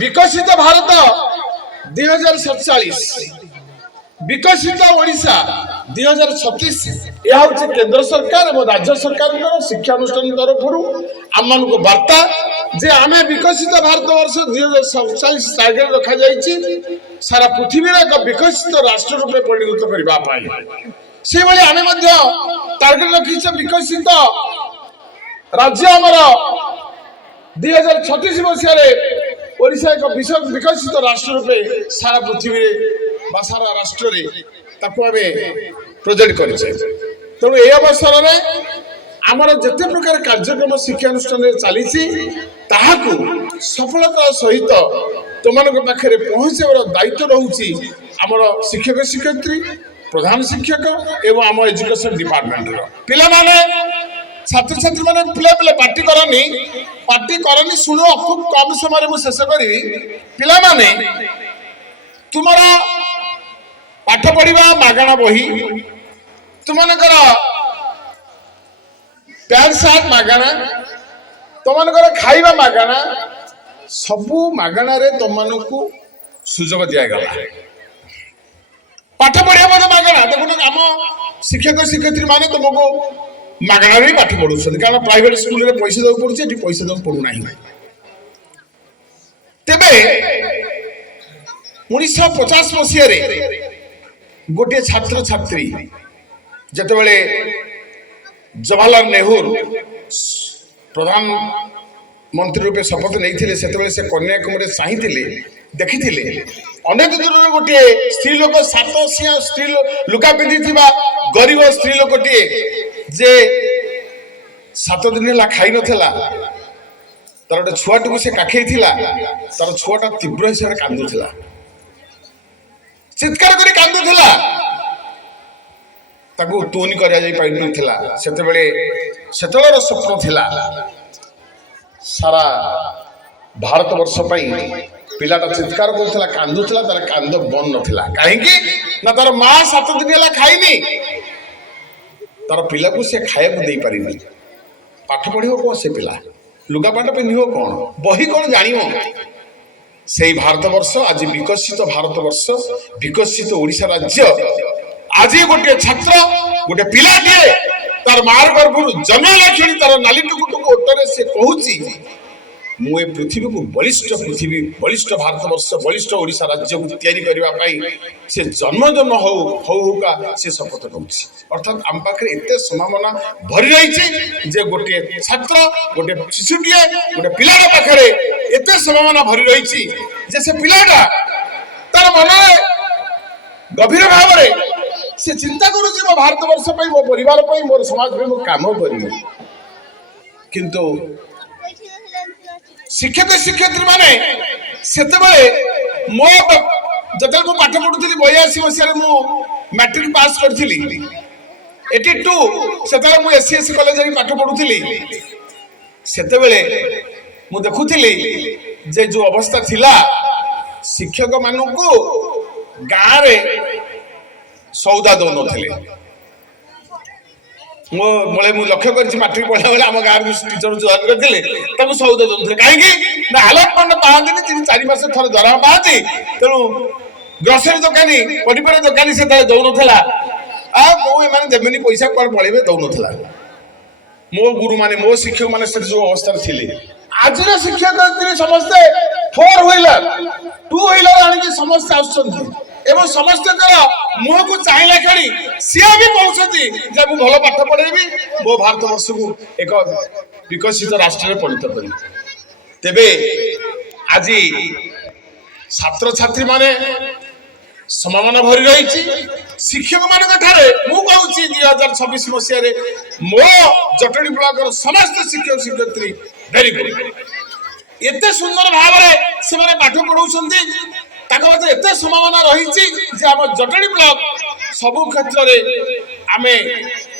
विकसित भारत 2047 विकसित ओडिशा 2036 यह हूँ केंद्र सरकार और राज्य सरकार शिक्षानुष्ठान तरफ आम मान वार्ता जे आम विकसित भारत वर्ष 2047 टार्गेट रखा जाइए सारा पृथ्वी एक विकसित राष्ट्र रूप परिणत करने से आम टार्गेट रखी विकसित राज्य आमर 2036 मसीह ओडिशा एक विकसित राष्ट्र रूपे सारा पृथ्वी सारा राष्ट्र प्रोजेक्ट कर तेणु ये अवसर में आमर जिते प्रकार कार्यक्रम शिक्षानुष्ठान चली सफलता सहित तुम पाखे पहुँचार दायित्व रोचे आमर शिक्षक शिक्षयित्री प्रधान शिक्षक एवं आम एजुकेशन डिपार्टमेंट पिला माने छात्र छात्री मैंने पिले पिले पार्टी करनी शुण खूब कम समय मुझे शेष करी पिला माने तुम्हारा पाठ पढ़ा मागणा बही तुमकर पैंट सार्ट मागणा तुमकर खाइबा मागणा सबू मागणा रे तुमको सुजोग दिगला पाठ पढ़ा मत मागणा देखो आम शिक्षक शिक्षयित्री माने तुमको मागणा भी पाठ पढ़ु कारण प्राइवेट स्कूल में पैसा देव पड़े पैसा देव पड़ूना तेबे 1950 मसीह गोटे छात्र छात्री जिते जवाहरलाल नेहरू प्रधानमंत्री रूपे शपथ नहीं से कन्याकुमारी चाहते देखी अनेक दूर गोटे स्त्री लोक सात सिंह स्त्री लुका पिंधि गरीब स्त्री लोकटे जे 7 दिन है खाई नथिला तार गोटे छुआटी को से काखई तार छुआटा तीव्र हिसाब से कांदुला चित्कार कर कांदुला ताकू टून कर स्वप्न थिला सारा भारत वर्ष पिलाटा चित्कार करूला कांदुला तार कांद बंद नथिला कहीं ना तार माँ 7 दिन है खाईनी तार पिला को से खाया दे पारिनी पाठ पढ़ो कौन से पिला लुगापाट पिंधो कौन बही कौन जान से भारत वर्ष आज विकसित भारत वर्ष विकसित ओडिशा राज्य आज गोटे छात्र गोटे पिलाटे तार मार गर्भर जन्म लक्षणी तार नाली टुकुटुक उत्तर से कहूँ मु ए पृथ्वी को बलिष्ठ भारत वर्ष बलिष्ठ ओडिशा राज्य को तैयारी करने से जन्म जन्म होगा से शपथ नौ अर्थात आम पाखे एत संभावना भरी रही जे गोटे छात्र गोटे शिशुटे गोटे पिला पाखे एत संभावना भरी रही जे से पिलाटा तार मन गभीर भाव से चिंता करुच्ची मो भारत वर्ष मो परिवार मोर समाज मो काम करी किंतु शिक्षक शिक्षयित्री माने मो जब मु पाठ पढ़ुली 82 मसीह मु मैट्रिक पास करी 82 से एससीएससी कॉलेज में पाठ पढ़ुली से मु देखुली जे जो अवस्था थिला शिक्षक मानू गाँव रे सौदा दौ न मु लक्ष्य कर मैट्रिक पढ़ा बेले आम गाँव टीचर जॉइन करते सौदा दौन कहीं आलोटमेंट पाती 4 मास थोड़े दरमा पाती तेणु ग्रोसरी दुकानी पनीपरिया दुकानी से दौन मैंने देवेनि पैसा कौन पड़े दौन मो गुरु माने मो शिक्षक मैंने जो अवस्था थे आज शिक्षक समस्ते 4 व्हीलर 2 व्हीलर आनिक समस्ते आसुच्च समस्त मुह को चाहिए खेली सी भी कहते जे मुझे भल पाठ पढ़ेबी मो भारत वर्ष को एक विकसित राष्ट्र में परिणत करी तेबे आज छात्र छात्री माने संभावना भरी रही शिक्षक मान कहूँ 2026 मसीह मो जटणी ब्लॉक समस्त शिक्षक शिक्षयित्री वेरी गुड एत सुंदर भाव से पाठ पढ़ाऊँ एत संभावना रही आम जटणी ब्लॉक सबु क्षेत्र में आम